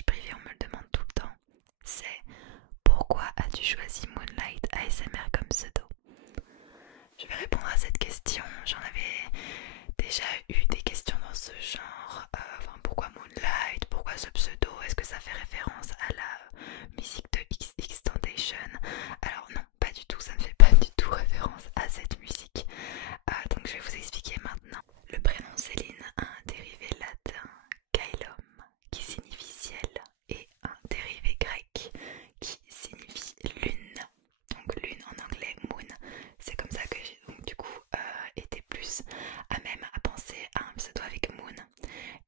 message privé, on me le demande tout le temps. C'est: pourquoi as-tu choisi Moonlight ASMR comme pseudo? Je vais répondre à cette question. J'en avais déjà eu des questions dans ce genre. Enfin, pourquoi Moonlight? Pourquoi ce pseudo? Est-ce que ça fait référence à la musique de XXXTentacion? Alors non, pas du tout, ça ne fait pas du tout référence à cette musique. Donc je vais vous expliquer maintenant. Le prénom Céline a un dérivé latin, caelum, qui signifie ciel, et un dérivé grec qui signifie lune. Donc lune en anglais, moon. C'est comme ça que j'ai donc du coup été plus à même à penser à un pseudo avec moon.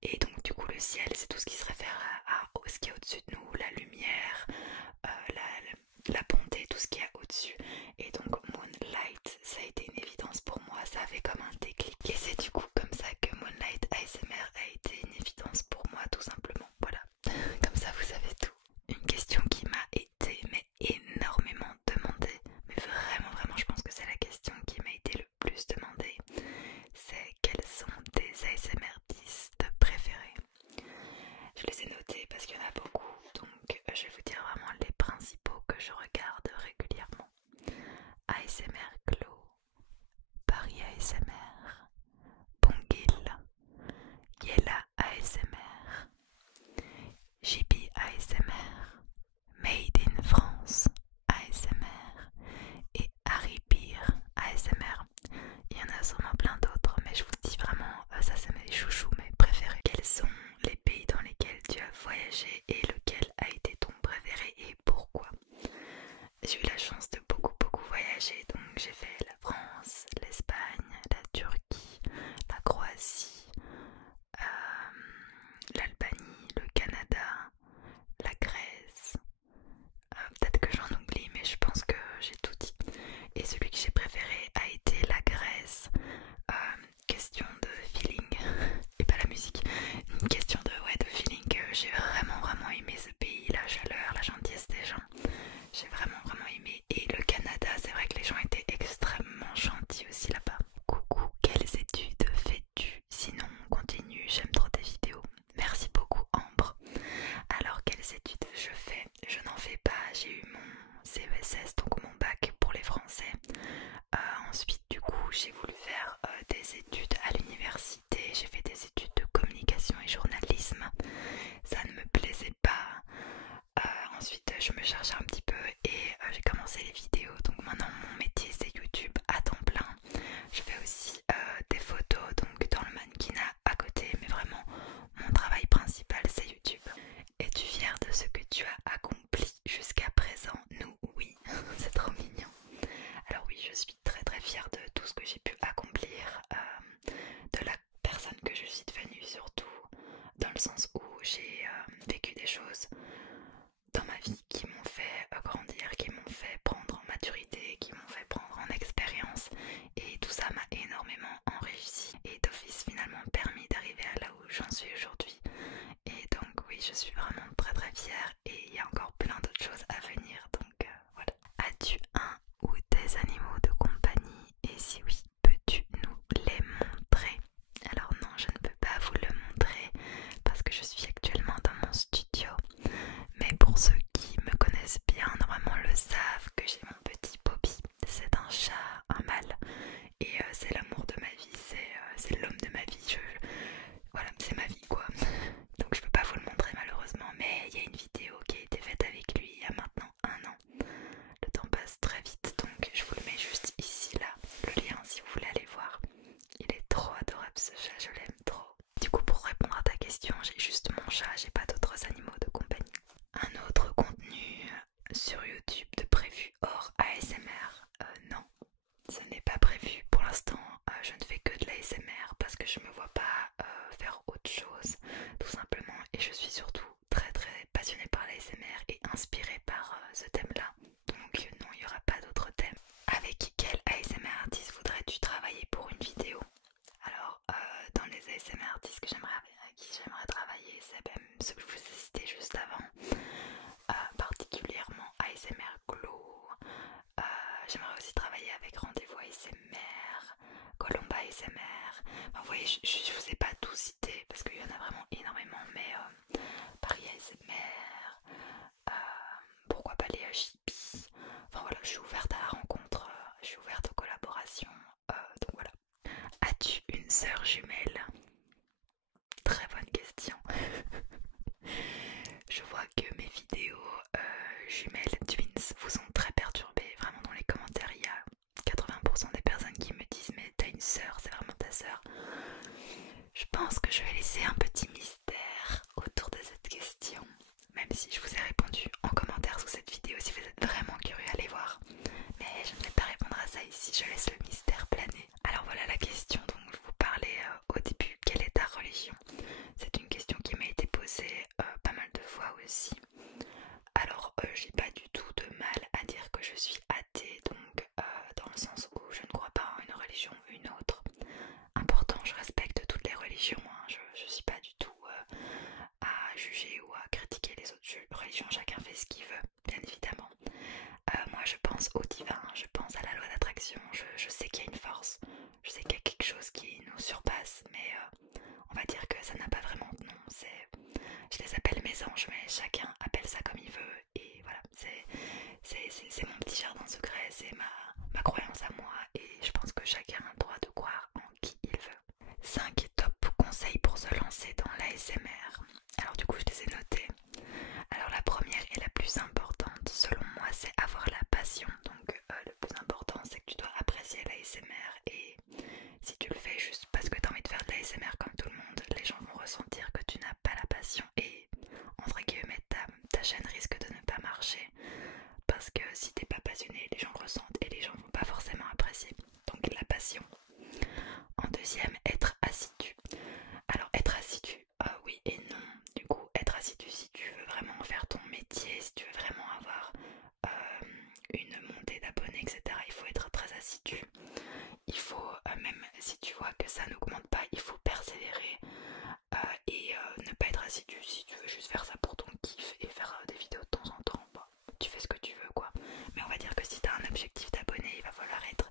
Et donc du coup le ciel, c'est tout ce qui se réfère à ce qui est au-dessus de nous, la lumière, la bonté, tout ce qui est au-dessus. Et donc Moonlight, ça a été une évidence pour moi, ça a fait comme un déclic. Et c'est du coup comme ça que Moonlight ASMR a été une évidence pour moi, tout simplement. Voilà, comme ça vous savez tout. Une question qui m'a été mais énormément demandée, mais vraiment je pense que c'est la question qui m'a été le plus demandée, c'est: quels sont tes ASMRtistes préférés? Je les ai notés parce qu'il y en a beaucoup, donc je vais vous dire vraiment les principaux que je regarde régulièrement. ASMR Glow, Paris ASMR, Bongil, Yella ASMR, JB ASMR, Made in France ASMR et Harry Beer ASMR. Il y en a sûrement plein d'autres, mais je vous dis vraiment, ça c'est mes chouchous, mes préférés. Quels sont les pays dans lesquels tu as voyagé et lequel a été ton préféré et pourquoi? J'ai eu la chance de beaucoup voyager, donc j'ai fait la France, l'Espagne, la Turquie, la Croatie, l'Albanie, le Canada, la Grèce. Peut-être que j'en oublie, mais je pense que j'ai tout dit. Et celui que j'ai préféré a été la Grèce. Question de feeling et pas la musique. Une question de feeling. J'ai vraiment aimé ce pays, la chaleur, la gentillesse des gens. J'ai vraiment aimé. Et le Canada, c'est vrai que les gens étaient extrêmement gentils aussi là-bas. Coucou, quelles études fais-tu? Sinon, continue, j'aime trop tes vidéos. Merci beaucoup Ambre. Alors, quelles études je fais? Je n'en fais pas, j'ai eu mon CESS, donc mon bac pour les français. Ensuite, du coup, j'ai voulu faire des études à l'université. J'ai fait des études de communication et journalisme. Ça ne me plaisait pas. Ensuite, je me cherchais un petit peu et j'ai commencé les vidéos. Donc maintenant, mon métier c'est YouTube à temps plein. Je fais aussi des photos, donc dans le mannequinat à côté, mais vraiment, mon travail principal c'est YouTube. Es-tu fière de ce que tu as accompli jusqu'à présent? Nous, oui, c'est trop mignon. Alors oui, je suis très fière de tout ce que j'ai pu accomplir, de la personne que je suis devenue surtout, dans le sens où j'ai vécu des choses dans ma vie qui m'ont fait grandir, qui m'ont fait prendre en maturité, qui m'ont fait prendre en expérience, et tout ça m'a énormément enrichi et d'office finalement permis d'arriver à là où j'en suis aujourd'hui. Et donc oui, je suis vraiment très fière et il y a encore plein d'autres choses à venir, donc voilà. As-tu un ou des animaux de compagnie, et si oui, peux-tu nous les montrer? Alors non, je ne peux pas vous le montrer parce que je suis actuellement dans mon studio, mais pour ceux qui me connaissent bien, normalement le savent que j'ai mon petit Bobby. C'est un chat, un mâle, et c'est l'amour de ma vie, c'est l'homme de ma vie. Voilà, c'est ma vie quoi. Donc je peux pas vous le montrer malheureusement, mais il y a une vidéo qui a aussi. Alors j'ai pas du tout de mal à dire que je suis athée, donc dans le sens où je ne crois pas en une religion ou une autre. Important, je respecte toutes les religions, hein. Je suis pas du tout à juger ou à critiquer les autres religions, chacun fait ce qu'il veut, bien évidemment. Moi je pense au divin, je pense à la loi d'attraction, je sais qu'il y a une force, je sais qu'il y a quelque chose qui nous surpasse, mais on va dire que ça n'a pas vraiment de nom. Je les appelle mes anges, mais chacun appelle ça comme il veut, et voilà, c'est mon petit jardin secret, c'est ma croyance à moi, et je pense que chacun a le droit de croire en qui il veut. 5 top conseils pour se lancer dans l'ASMR. Alors du coup je les ai notés. Alors la première et la plus importante selon moi, c'est avoir la passion. Donc le plus important, c'est que tu dois apprécier l'ASMR, et si tu le fais juste parce que tu as envie de faire de l'ASMR comme tout le monde, les gens vont ressentir que tu n'as pas la passion, et entre guillemets ta chaîne risque de ne pas marcher, parce que si t'es pas passionné, les gens ressentent et les gens vont pas forcément apprécier. Donc la passion. En deuxième, être assidu. Alors être assidu, oui et non. Du coup, être assidu si tu veux vraiment faire ton métier, si tu veux vraiment avoir une montée d'abonnés, etc. Il faut être très assidu. Il faut, même si tu vois que ça n'augmente pas, il faut persévérer et ne pas être assidu. Si tu veux juste faire ça pour ton kiff et faire des vidéos de temps en temps, bah, tu fais ce que tu veux quoi. Mais on va dire que si tu as un objectif d'abonnés, il va falloir être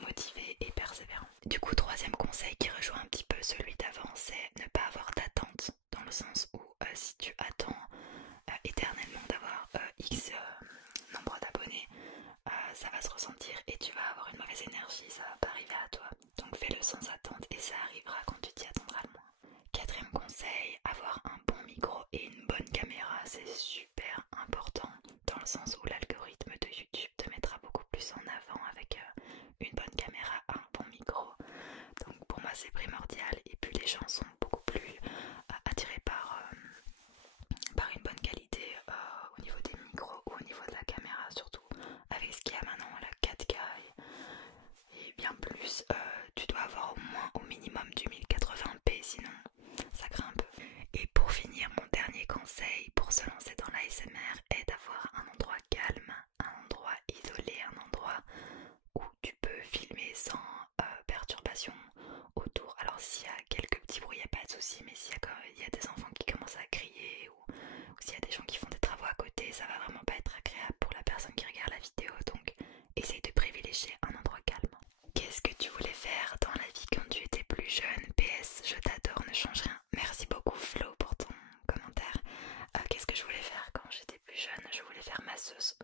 motivé et persévérant. Du coup, troisième conseil qui rejoint un petit peu celui d'avant, c'est ne pas avoir d'attente, dans le sens où si tu attends éternellement d'avoir X nombre d'abonnés, ça va se ressentir et tu vas avoir une mauvaise énergie, ça va pas arriver à toi. Donc fais-le sans attente et ça arrivera quand tu t'y attendras le moins. Quatrième conseil, avoir un bon micro et une bonne caméra, c'est super important, dans le sens où l'algorithme de YouTube te mettra beaucoup plus en avant avec une bonne caméra, un bon micro. Donc pour moi c'est primordial, et puis les gens sont beaucoup plus attirés par une bonne qualité au niveau des micros ou au niveau de la caméra, surtout avec ce qu'il y a maintenant, la 4K et bien plus. Tu dois avoir au moins au minimum du 1080p, sinon ça craint un peu. Et pour finir, mon dernier conseil pour se lancer dans l'ASMR est d'avoir un endroit calme, un endroit isolé, un endroit où tu peux filmer sans perturbation autour. Alors s'il y a quelques petits bruits, il n'y a pas de souci, mais s'il y a des enfants qui commencent à crier ou s'il y a des gens qui font des travaux à côté, ça va vraiment pas être agréable pour la personne qui regarde la vidéo. Donc essaye de privilégier un endroit calme. Qu'est-ce que tu voulais faire dans la vie quand tu étais plus jeune? PS, je t'adore, ne change rien. Merci beaucoup Flo pour ton commentaire. Qu'est-ce que je voulais faire quand j'étais plus jeune? Je voulais faire masseuse.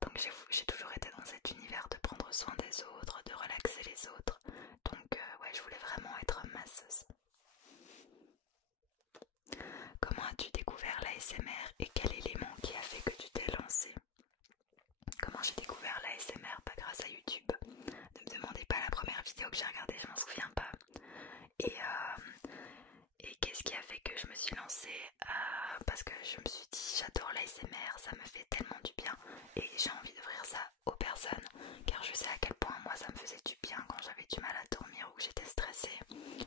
Donc j'ai toujours été dans cet univers de prendre soin des autres, de relaxer les autres. Donc ouais, je voulais vraiment être masseuse. Comment as-tu découvert l'ASMR et quel élément qui a fait que tu t'es lancé? Comment j'ai découvert l'ASMR? Pas grâce à YouTube. Ne me demandez pas la première vidéo que j'ai regardée, je m'en souviens pas. Et qu'est-ce qui a fait que je me suis lancée? Parce que je me suis dit j'adore l'ASMR, ça me fait tellement du bien et j'ai envie d'offrir ça aux personnes, car je sais à quel point moi ça me faisait du bien quand j'avais du mal à dormir ou que j'étais stressée.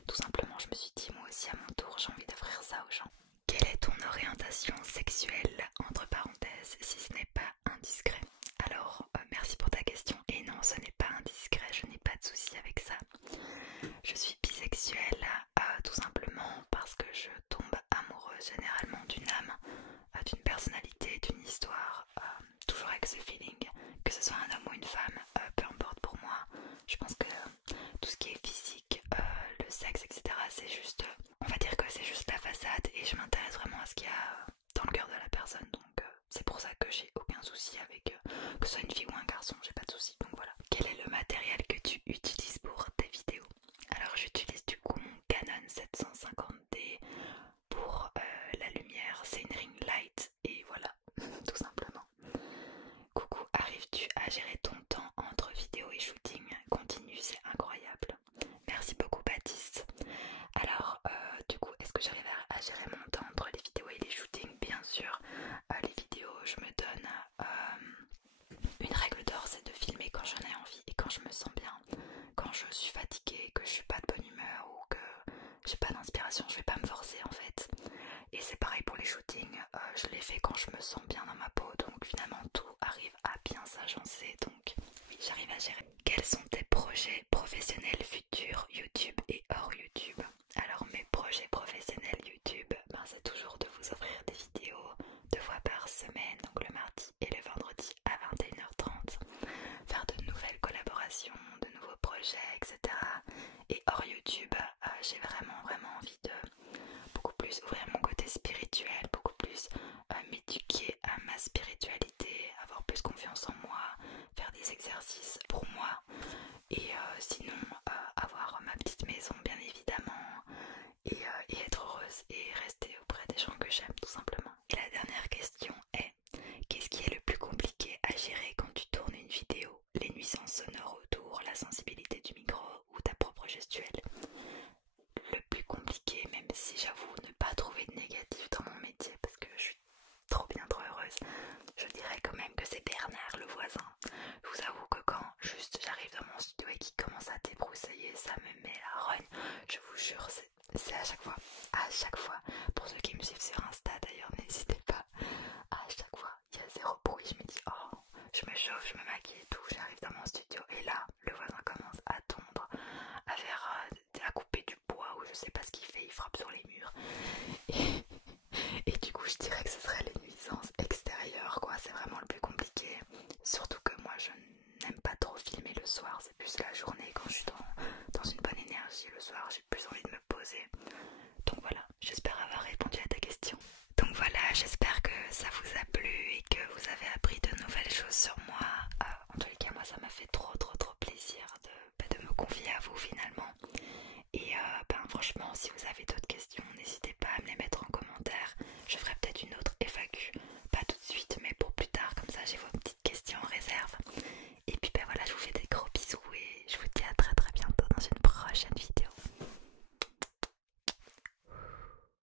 Tout simplement je me suis dit moi aussi à mon tour j'ai envie d'offrir ça aux gens. Quelle est ton orientation sexuelle, entre parenthèses, si ce n'est pas indiscret? Alors merci pour ta question, et non ce n'est pas indiscret, je n'ai pas de souci avec ça. Je suis bisexuelle tout simplement parce que je tombe amoureuse généralement d'une âme, d'une personnalité, d'une histoire, toujours avec ce feeling, que ce soit un homme ou une femme, peu importe pour moi. Je pense que tout ce qui est physique, le sexe, etc. c'est juste, on va dire que c'est juste la façade, et je m'intéresse vraiment à ce qu'il y a dans le cœur de la personne. Donc c'est pour ça que j'ai aucun souci avec que ce soit une fille ou un garçon, j'ai pas de souci. Donc voilà. Quel est le matériel que tu utilises pour tes vidéos? Alors j'utilise du coup mon Canon 750D pour la lumière, c'est une ring light et voilà, tout simplement. Coucou, arrives-tu à gérer ton temps entre vidéo et shooting? Continue, c'est incroyable. Merci beaucoup Baptiste. Alors du coup, est-ce que j'arrive à gérer mon temps entre les vidéos et les shootings? Bien sûr, les vidéos, je me donne une règle d'or, c'est de filmer quand j'en ai envie et quand je me sens bien. Quand je suis fatiguée, que je suis pas de bonne humeur ou que j'ai pas d'inspiration, je vais pas me forcer en fait. Et c'est pareil pour les shootings, je l'ai fait quand je me sens bien dans ma peau, donc finalement tout arrive à bien s'agencer, donc oui, j'arrive à gérer. Quels sont tes projets professionnels futurs?